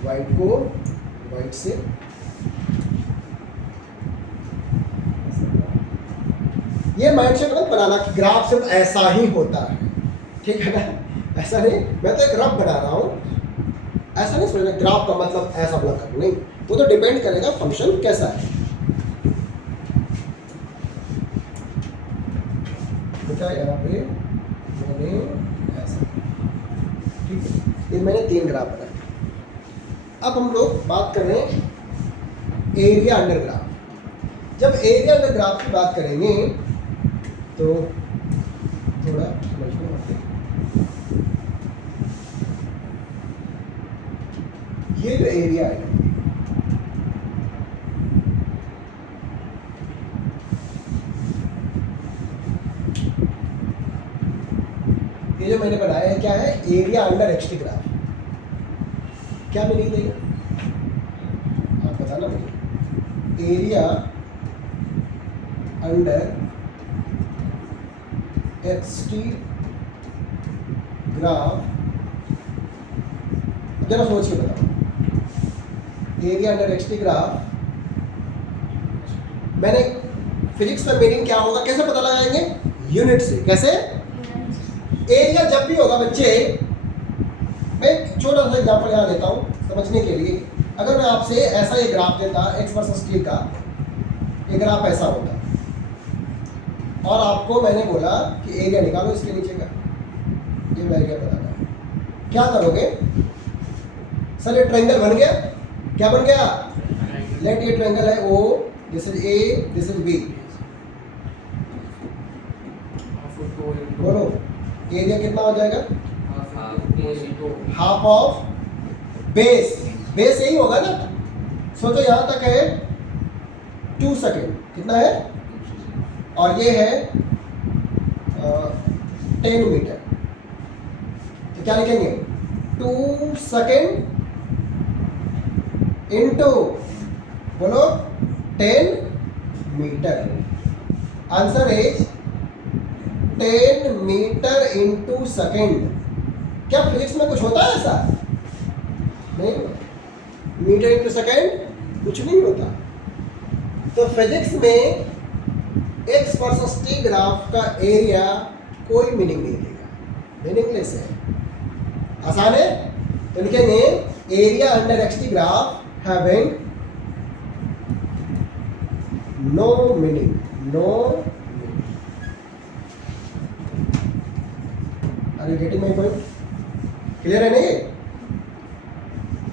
वाइट को वाइट से, ये माइंडसेट मत बनाना कि ग्राफ सिर्फ ऐसा ही होता है। ठीक है ना, ऐसा नहीं। मैं तो एक रफ बना रहा हूँ, ऐसा नहीं सोचना ग्राफ का मतलब ऐसा बना कर, नहीं। वो तो डिपेंड करेगा फंक्शन कैसा है। बेटा यहाँ पे मैंने ऐसा, ठीक है, ये मैंने 3 ग्राफ बनाए। अब हम लोग बात कर रहे हैं एरिया अंडर ग्राफ। जब एरिया अंडर ग्राफ की बात करेंगे तो थोड़ा समझना होता है। ये जो एरिया है, ये जो मैंने बनाया है क्या है? Area under XT graph. क्या मीनिंग देगा आप बताना मुझे। एरिया अंडर एक्सटी ग्राफ, जरा सोच के बताओ। एरिया अंडर एक्सटी ग्राफ, मैंने फिजिक्स में मीनिंग क्या होगा कैसे पता लगाएंगे? यूनिट से। कैसे? एरिया जब भी होगा बच्चे, मैं एक छोटा सा एग्जांपल यहाँ लेता हूँ समझने के लिए। अगर मैं आपसे ऐसा एक ग्राफ देता x वर्सेस t का, एक ग्राफ ऐसा होता, और आपको मैंने बोला कि एरिया निकालो इसके नीचे का, ये एरिया बताना है, क्या करोगे? सर ये ट्रायंगल बन गया। क्या बन गया? लेट ये ट्रायंगल है O, this is A, this is B। बोलो एरिया कितना हो जाएगा? Half of base. बेस यही होगा ना। सोचो यहाँ तक है 2 सेकेंड, कितना है? और ये है 10 मीटर। तो क्या लिखेंगे? 2 सेकेंड इंटू, बोलो 10 metre. Answer is 10 metre into second. क्या फिजिक्स में कुछ होता है ऐसा? नहीं होता। मीटर इंटू सेकेंड कुछ नहीं होता। तो फिजिक्स में x वर्सेस t ग्राफ का एरिया कोई मीनिंग नहीं देगा, मीनिंगलेस है। आसान है, तो लिखेंगे area under x t graph having no meaning, no meaning. Are you getting my point? Clear है नहीं?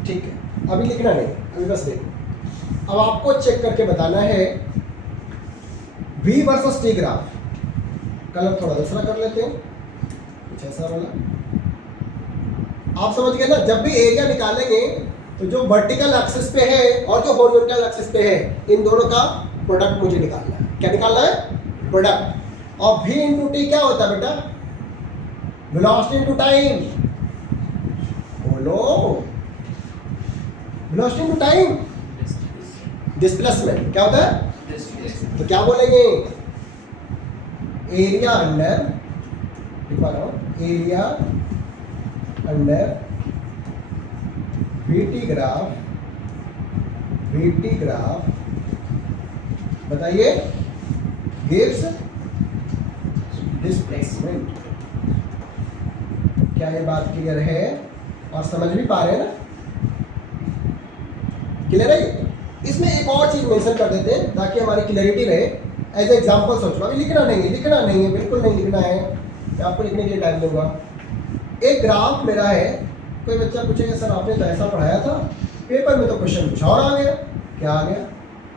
ठीक है, अभी लिखना नहीं, अभी बस देखो। अब आपको चेक करके बताना है V versus T graph. Colour थोड़ा दूसरा कर लेते हैं, कुछ ऐसा वाला। आप समझ गए ना? जब भी एरिया निकालेंगे तो जो वर्टिकल एक्सिस पे है और जो हॉरिजॉन्टल एक्सिस पे है, इन दोनों का प्रोडक्ट मुझे निकालना है। क्या निकालना है? प्रोडक्ट। और V इंटू टी क्या होता है बेटा? Velocity into time. बोलो, वेलोसिटी इंटू टाइम, डिस्प्लेसमेंट। क्या होता है? तो क्या बोलेंगे? एरिया अंडर, लिखवा रहा हूं, एरिया अंडर VT ग्राफ बताइए गिव्स डिस्प्लेसमेंट। क्या ये बात क्लियर है और समझ भी पा रहे हैं ना? क्लियर है? इसमें एक और चीज मेंशन कर देते हैं ताकि हमारी क्लैरिटी रहे। एज एग्जांपल सोच लो, अभी लिखना नहीं है, बिल्कुल नहीं लिखना है, मैं आपको लिखने के लिए टाइम दूंगा। एक ग्राफ मेरा है, कोई बच्चा पूछेगा सर आपने तो ऐसा पढ़ाया था, पेपर में तो क्वेश्चन कुछ और आ गया। क्या आ गया?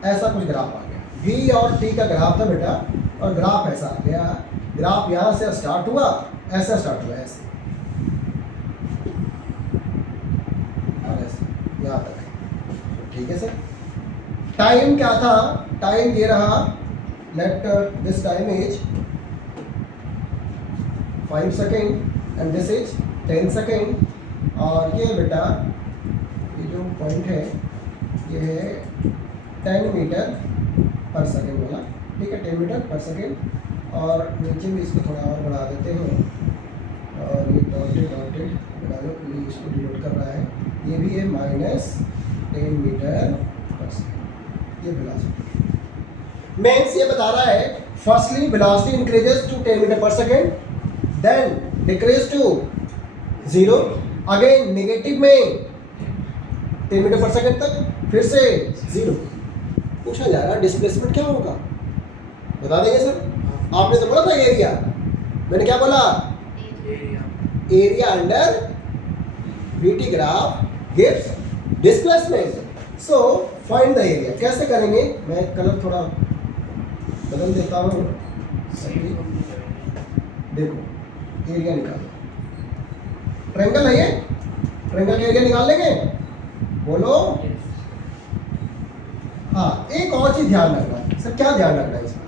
ऐसा कुछ ग्राफ आ गया। V और T का ग्राफ था बेटा, और ग्राफ ऐसा आ गया। ग्राफ यहाँ से स्टार्ट हुआ, ऐसा स्टार्ट हुआ, ऐसे और ऐसे यहाँ तक है। ठीक है सर? टाइम क्या था? टाइम ये रहा, let this time is 5 second and this is 10 second. और ये बेटा, ये जो पॉइंट है ये है 10 मीटर पर सेकेंड वाला। ठीक है, 10 मीटर पर सेकेंड। और नीचे भी इसको थोड़ा और बढ़ा देते हैं, और ये डॉटेड बना लो, ये इसको डिनोट कर रहा है। ये भी है -10 मीटर पर सेकेंड। ये वेलोसिटी मीन्स ये बता रहा है, firstly velocity increases to 10 metre per second, then decrease to 0, again negative में 10 मीटर पर सेकेंड तक, फिर से 0। पूछा जा रहा है डिस्प्लेसमेंट क्या होगा, बता देंगे सर? आपने तो बोला था एरिया, मैंने क्या बोला? Area under VT graph gives displacement. So find the area. कैसे करेंगे? मैं कलर थोड़ा बदल देता हूँ। देखो, एरिया निकालो, ट्रायंगल है ये, ट्रायंगल का एरिया निकाल लेंगे, बोलो। हाँ, एक और चीज ध्यान रखना सर। क्या ध्यान रखना है इसमें?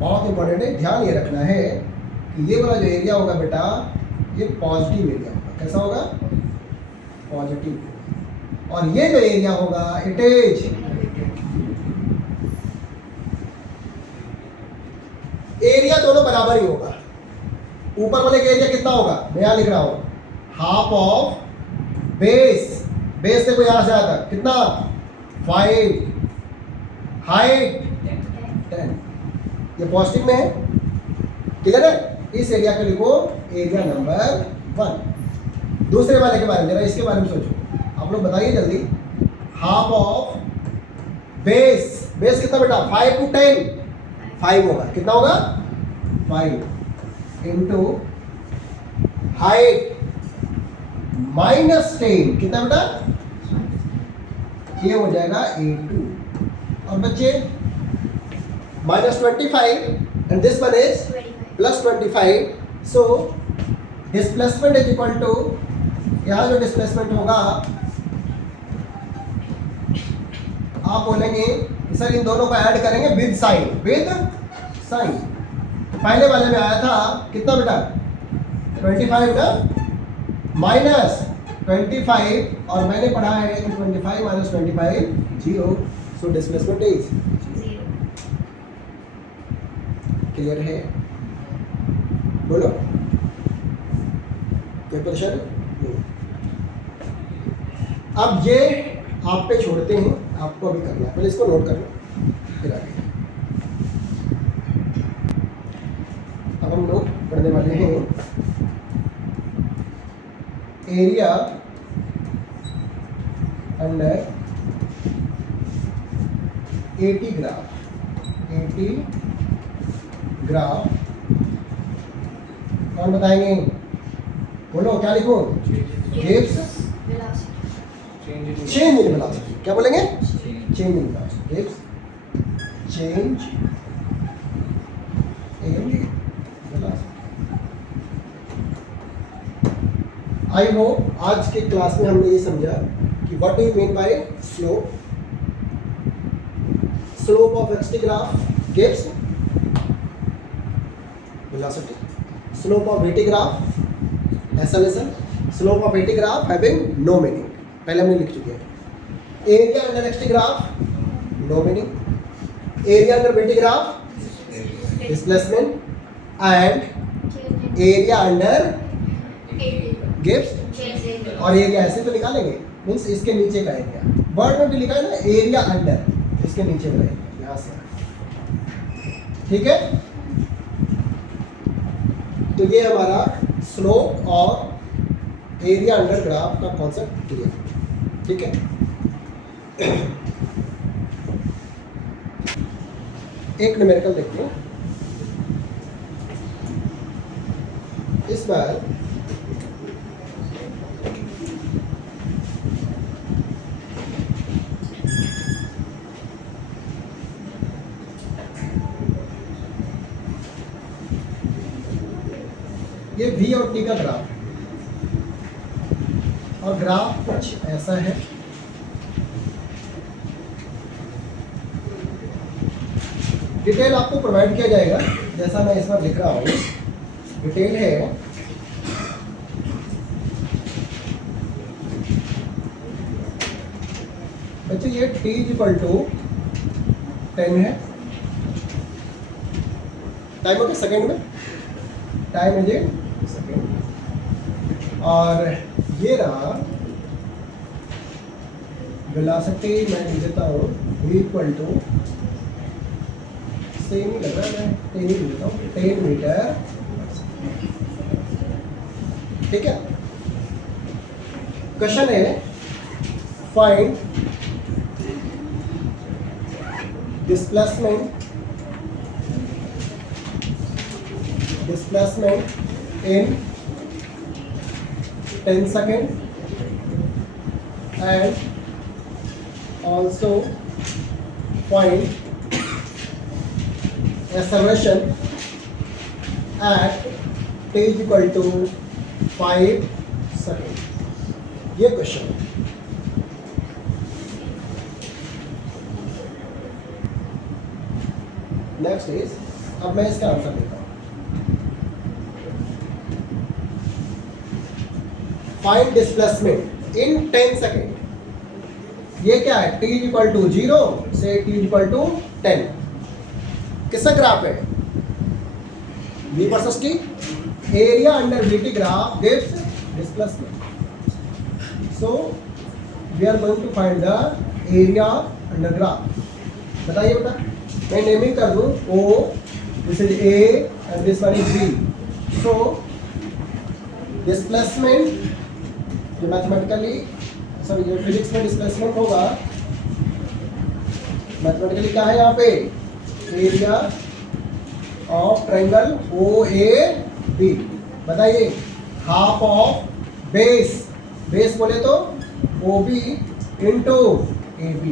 बहुत इंपॉर्टेंट है। ध्यान ये रखना है कि ये वाला जो एरिया होगा बेटा, ये पॉजिटिव एरिया होगा। कैसा होगा? पॉजिटिव। और ये जो एरिया होगा, इट इज एरिया दोनों बराबर ही होगा। ऊपर वाले का एरिया कितना होगा? मैं यहां लिख रहा हूं, हाफ ऑफ बेस। बेस देखो यहां से आता कितना? 5, हाइट 10। ये पॉजिटिव में है, क्लियर है? इस एरिया को लिखो एरिया नंबर 1। दूसरे वाले के बारे में, जरा इसके बारे में सोचो। आप लोग बताइए जल्दी। हाफ ऑफ बेस, बेस कितना बेटा? 5 to 10, 5 होगा। कितना होगा? 5 इंटू हाइट -10, कितना बेटा? ये हो जाएगा A2। और बच्चे -25 and this one is +25। So displacement is equal to, यहाँ जो डिस्प्लेसमेंट होगा आप बोलेंगे कि सर इन दोनों को ऐड करेंगे विद साइन, पहले वाले में आया था कितना बेटा? 25 ना, -25, और मैंने पढ़ा है कि 25 - 25 0। सो डिस्प्लेसमेंट इज 0। क्लियर है? बोलो, कोई परेशानी नहीं? अब ये आप पे छोड़ते हैं, आपको अभी करना है। पहले इसको नोट कर लो, फिर आगे। अब हम लोग पढ़ने वाले हैं area under AT graph. 80 graph, कौन बताएंगे? बोलो क्या लिखूं? Gives change in velocity. क्या बोलेंगे? Change in velocity. Gives change in velocity. I hope आज के क्लास में हमने ये समझा कि what do you mean by slope. Slope of x graph gives velocity. Slope of VT graph acceleration. Slope of VT graph having no meaning, पहले हमने लिख चुके हैं। Area under x graph no meaning. Area under VT graph displacement and area under gives. और एरिया ऐसे तो निकालेंगे, मीन्स इसके नीचे का एरिया। वर्ड में भी लिखा है ना एरिया अंडर, इसके नीचे का एरिया यहाँ से। ठीक है, तो ये हमारा स्लोप और एरिया अंडर ग्राफ का कॉन्सेप्ट क्लियर। ठीक है, एक न्यूमेरिकल देखते हैं इस बार। ये V और T का ग्राफ है, और ग्राफ कुछ ऐसा है। डिटेल आपको प्रोवाइड किया जाएगा, जैसा मैं इस बार लिख रहा हूँ। डिटेल है बच्चे, ये T = 10 है। टाइम होता है सेकेंड में, टाइम इज इन सेकेंड। और ये रहा वेलोसिटी, मैं लिख देता हूँ V सेम ही लग रहा है, मैं 10 ही लिखता हूँ, 10 मीटर। ठीक है, क्वेश्चन है find displacement in 10 seconds and also find acceleration at t = 5 seconds। ये क्वेश्चन है। नेक्स्ट इज, अब मैं इसका आंसर देता हूँ। Find displacement in 10 second. ये क्या है? t = 0 से t = 10। किसका ग्राफ है? V versus T। Area under VT graph gives displacement. So we are going to find the area under graph. बताइए बेटा, मैं नेमिंग कर दूं O, this is A and this one is B। So displacement, जो मैथमेटिकली, सॉरी जो फिजिक्स में डिस्प्लेसमेंट होगा, मैथमेटिकली क्या है यहाँ पे? Area of triangle OAB। बताइए, हाफ ऑफ बेस, बेस बोले तो OB इंटू AB।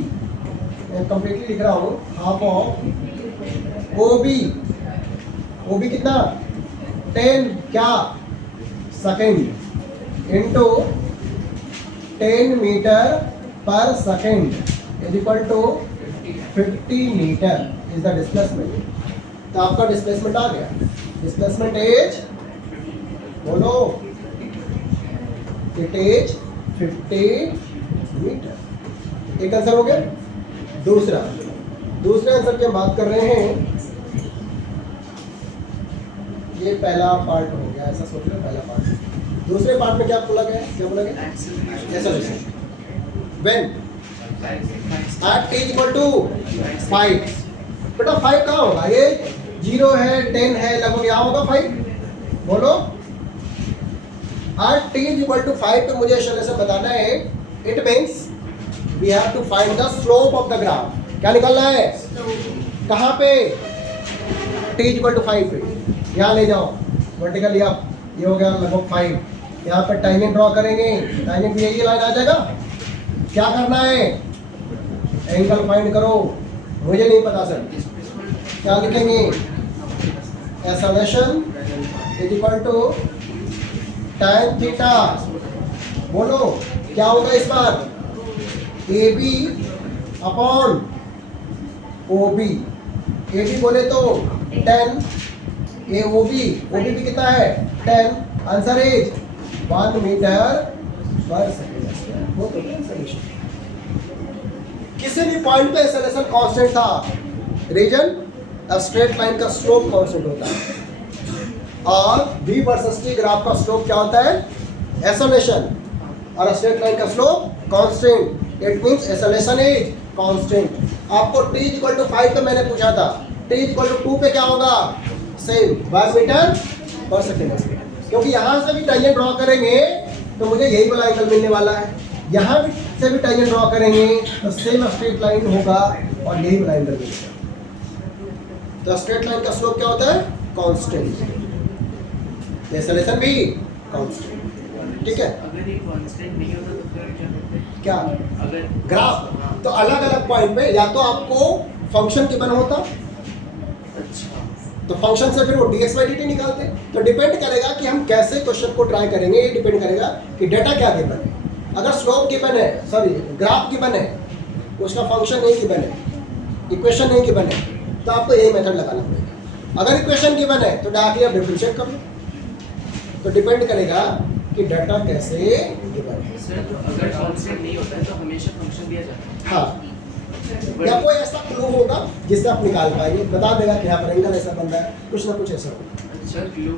मैं कंप्लीटली लिख रहा हूँ, हाफ ऑफ OB कितना? 10 क्या second into 10 metre per second is equal to 50 metre is the displacement. तो आपका डिस्प्लेसमेंट आ गया। डिस्प्लेसमेंट इज, बोलो, इट इज 50 मीटर। एक आंसर हो गया। दूसरे आंसर की हम बात कर रहे हैं। ये पहला पार्ट हो गया, ऐसा सोच लो, पहला पार्ट। दूसरे पार्ट में क्या बोला गया? क्या बोला गया? Acceleration when eight t = 5। बेटा 5 कहाँ होगा? ये 0 है, 10 है, लगभग यहाँ होगा 5। बोलो, एट t = 5 पे मुझे एक्सेलरेशन बताना है। It means we have to find the slope of the graph. क्या निकालना है? कहाँ पे? t इक्वल टू 5 पे यहाँ ले जाओ वर्टिकली अप, ये हो गया लगभग 5। यहाँ पे टाइजेंट ड्रॉ करेंगे, टाइजेंट भी यही लाइन आ जाएगा। क्या करना है? एंगल फाइंड करो, मुझे नहीं पता सर। क्या लिखेंगे? Acceleration is equal to tan theta. बोलो क्या होगा इस बार? AB upon OB। AB बोले तो 10, AOB, OB भी कितना है? 10। Answer is 1 metre per second. वो तो एक्सेलरेशन किसी भी पॉइंट पे एक्सेलरेशन कांस्टेंट था। रीजन स्ट्रेट लाइन का स्लोप कांस्टेंट होता है और v वर्सेस t ग्राफ का स्लोप क्या होता है? एक्सेलरेशन। और स्ट्रेट लाइन का slope constant, it means acceleration is constant. आपको t इक्वल टू 5 पे मैंने पूछा था, t इक्वल टू 2 पे क्या होगा? Same 1 metre per second. क्योंकि यहाँ से भी टाइजेंट ड्रॉ करेंगे तो मुझे यही वाला एंगल मिलने वाला है, यहाँ भी से भी टाइजेंट ड्रॉ करेंगे तो सेम स्ट्रेट लाइन होगा और यही वाला एंगल मिलेगा। तो स्ट्रेट लाइन का स्लोप क्या होता है? कांस्टेंट। एक्सेलरेशन भी कांस्टेंट। ठीक है? अगर ये कांस्टेंट नहीं होता तो फिर क्या करते हैं? क्या अगर ग्राफ तो अलग अलग पॉइंट पे या तो आपको फंक्शन गिवन होता, अच्छा तो फंक्शन से फिर वो dx by dt निकालते। तो डिपेंड करेगा कि हम कैसे क्वेश्चन को ट्राई करेंगे, ये डिपेंड करेगा कि डेटा क्या गिवन है। अगर स्लोप गिवन है, सॉरी ग्राफ गिवन है, उसका फंक्शन नहीं गिवन है, इक्वेशन नहीं गिवन है, तो आपको यही मेथड लगाना पड़ेगा। अगर इक्वेशन गिवन है तो डायरेक्टली आप डिफरेंशिएट कर लो। तो डिपेंड करेगा कि डाटा कैसे गिवन है। सर, तो अगर कांस्टेंट नहीं होता है तो हमेशा फंक्शन दिया जाता है। हाँ, या कोई ऐसा क्लू होगा जिससे आप निकाल पाएंगे, बता देगा कि यहाँ पर एंगल ऐसा बन रहा है, कुछ ना कुछ ऐसा होगा। अच्छा क्लू।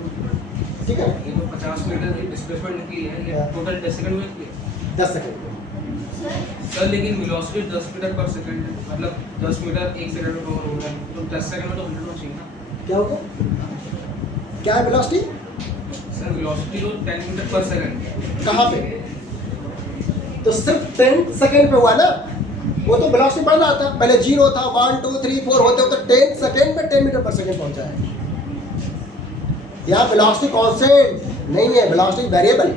ठीक है? ये तो 50 मीटर की डिस्प्लेसमेंट निकली है, ये हाँ। टोटल 10 सेकंड में निकली है। 10 सेकेंड। सर लेकिन वेलोसिटी 10 मीटर पर सेकंड है, मतलब 10 मीटर 1 सेकंड में कवर हो रहा है, तो 10 सेकंड में तो 100 होना चाहिए ना। क्या होगा? क्या है वेलोसिटी? सर वेलोसिटी तो 10 मीटर पर सेकंड है। कहाँ पे? तो सिर्फ 10 सेकेंड पे हुआ ना, वो तो वेलोसिटी बढ़ रहा था, पहले 0 था, 1 2 3 4 होते होते 10 सेकेंड में 10 मीटर पर सेकेंड पहुंचा है। यहाँ वेलोसिटी कांस्टेंट नहीं है, velocity variable.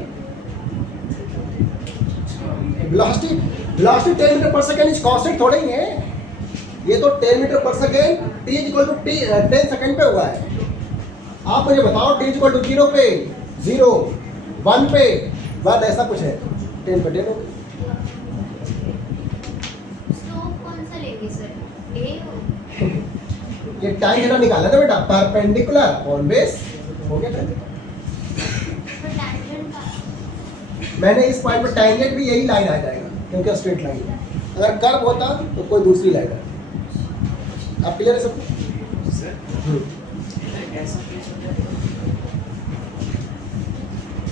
Velocity 10 metre per second is constant थोड़ा ही है, ये तो 10 metre per second t equal to 10 second पे हुआ है। आप मुझे बताओ t इक्वल टू 0 पे 0, 1 पे 1, ऐसा कुछ है, 10 पे 10 हो गया। स्लोप कौन सा लेंगे सर? ए हो? ये टाइम थीटा निकाला ना बेटा, परपेंडिकुलर ऑन बेस हो गया tan थीटा। तो टैंजेंट का मैंने इस पॉइंट पर टैंजेंट भी यही लाइन आ जाएगा क्योंकि स्ट्रेट लाइन है। अगर कर्व होता तो कोई दूसरी लाइन है। आप क्लियर है सब? सर ऐसा केस होता है